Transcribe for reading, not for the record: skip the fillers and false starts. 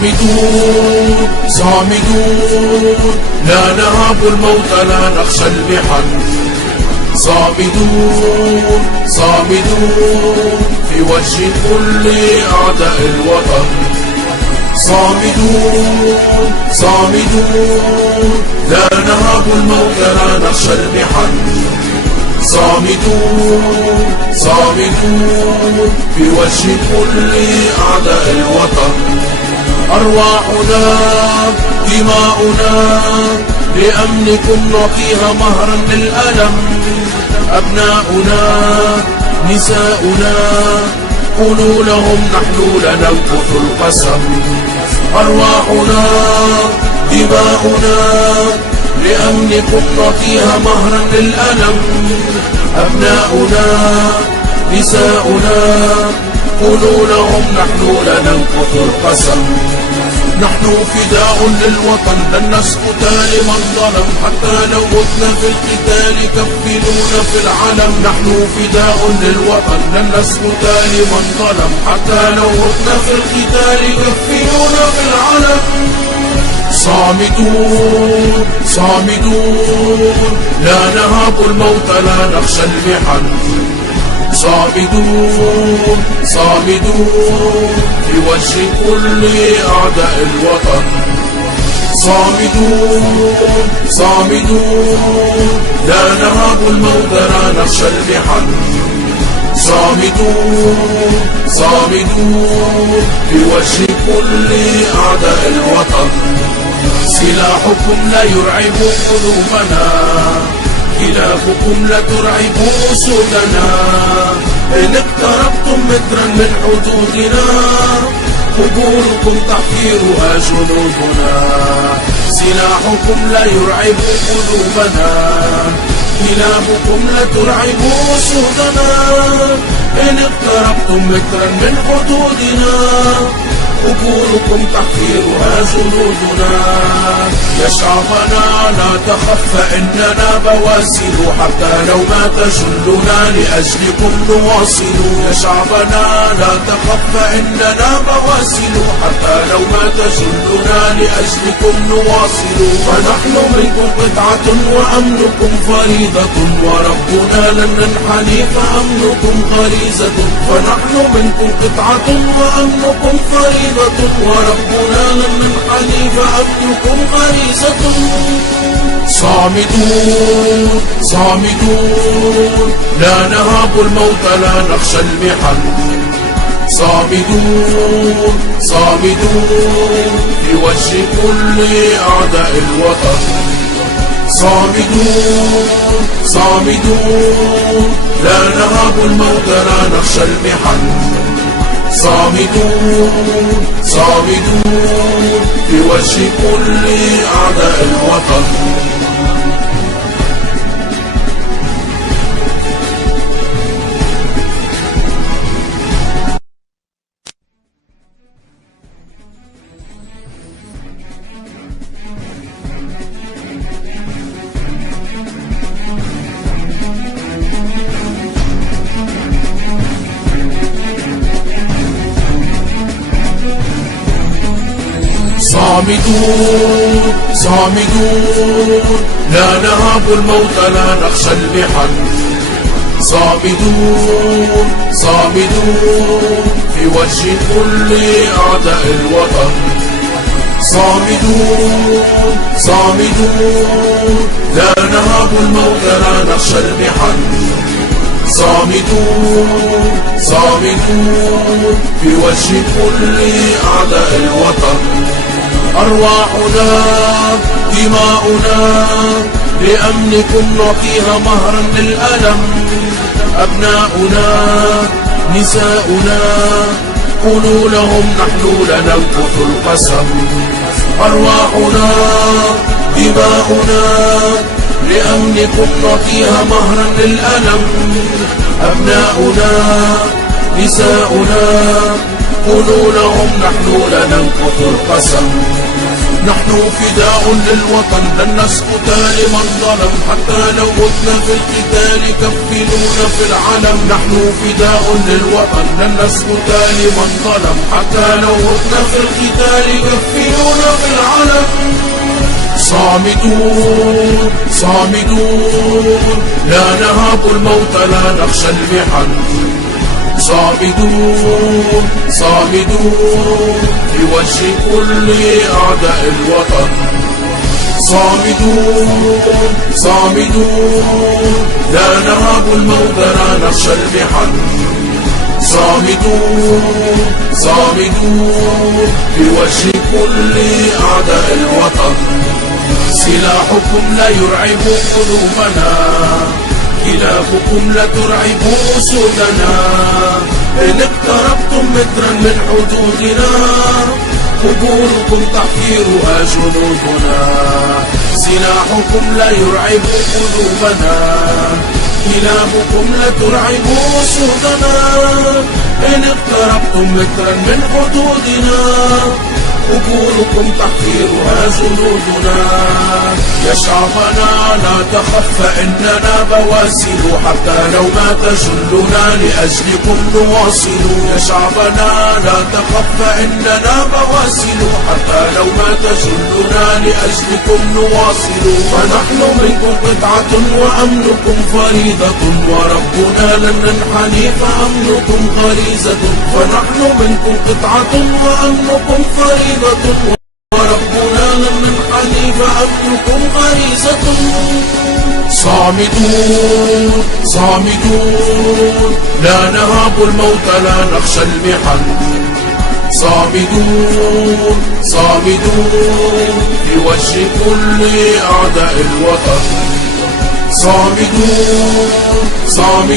صامدون صامدون لا نهاب الموت لا نخشى المحن. صامدون صامدون في وجه كل أعداء الوطن. صامدون صامدون لا نهاب الموت لا نخشى المحن. صامدون صامدون في وجه كل أعداء الوطن. أرواحنا دماؤنا لأمنكم نعطيها مهرا للألم. أبناؤنا نساؤنا قولوا لهم نحن لننقض القسم. أرواحنا دماؤنا لأمنكم نعطيها مهرا للألم. أبناؤنا نساؤنا قولوا لهم نحن لننقض القسم. نحن فداء للوطن لن نسقط لمن ظلم، حتى لو متنا في القتال كفنونا في العلم. نحن فداء للوطن لن نسقط لمن ظلم، حتى لو متنا في القتال كفنونا في العلم. صامدون صامدون لا نهاب الموت لا نخشى المحن. صامدون صامدون في وجه كل أعداء الوطن. صامدون صامدون لا نهاب الموت لا نخشى المحن. صامدون صامدون في وجه كل أعداء الوطن. سلاحكم لا يرعب قلوبنا، خلافكم لا ترعب أسودنا. إن اقتربتم مترا من حدودنا قبوركم تحفيرها جنودنا. سلاحكم لا يرعب قلوبنا، خلافكم لا ترعب أسودنا. إن اقتربتم مترا من حدودنا قبوركم تحفيرها جنودنا. يا شعبنا لا تخف فإننا بواسل، حتى لو مات جلنا لأجلكم نواصل. يا شعبنا لا تخف فإننا بواسل، حتى لو مات جلنا لأجلكم نواصل. فنحن منكم قطعة وأمنكم فريضة، وربنا لن ننحني فأمنكم غريزة. فنحن منكم قطعة وأمنكم فريضة، وربنا لن ننحني فأمنكم غريزة. صامدون صامدون لا نهاب الموت لا نخشى المحن. صامدون صامدون في وجه كل أعداء الوطن. صامدون صامدون لا نهاب الموت لا نخشى المحن. صامدون صامدون في وجه كل أعداء الوطن. صامدون صامدون لا نهاب الموت لا نخشى المحن. صامدون صامدون في وجه كل أعداء الوطن. صامدون صامدون لا نهاب الموت لا نخشى المحن. صامدون صامدون في وجه كل أعداء الوطن. أرواحنا دماؤنا لأمنكم نعطيها مهرا للألم. أبناؤنا نساؤنا قولوا لهم نحن لننقض القسم. أرواحنا دماؤنا لأمنكم نعطيها مهرا للألم. أبناؤنا نساؤنا قولوا لهم نحن لننقض القسم. نحن فداء للوطن لن نسكت لمن ظلم، حتى لو متنا في القتال كفنونا في العلم. نحن فداء للوطن لن نسكت لمن ظلم، حتى لو متنا في القتال كفنونا في العلم. صامدون صامدون لا نهاب الموت لا نخشى المحن. صامدون صامدون في وجه كل أعداء الوطن. صامدون صامدون لا نهاب الموت لا نخشى المحن. صامدون صامدون في وجه كل أعداء الوطن. سلاحكم لا يرعب قلوبنا، كلابكم لا ترعب أسودنا. إن اقتربتم مترا من حدودنا، قبوركم تحفيرها جنودنا. سلاحكم لا يرعب قلوبنا، كلابكم لا ترعب أسودنا. إن اقتربتم مترا من حدودنا، قبوركم تحفيرها جنودنا. يا شعبنا لا تخف فإننا بواسل، حتى لو مات جلنا لأجلكم نواصل. يا شعبنا لا تخف فإننا بواسل، حتى لو مات جلنا لأجلكم نواصل. فنحن منكم قطعة وأمنكم فريضة، وربنا لن ننحني فأمنكم غريزة. فنحن منكم قطعة وأمنكم فريضة، وربنا لن ننحني فأمنكم غريزة. صامدون صامدون لا نهاب الموت لا نخشى المحن. صامدون صامدون في وجه كل أعداء الوطن. صامدون صامدون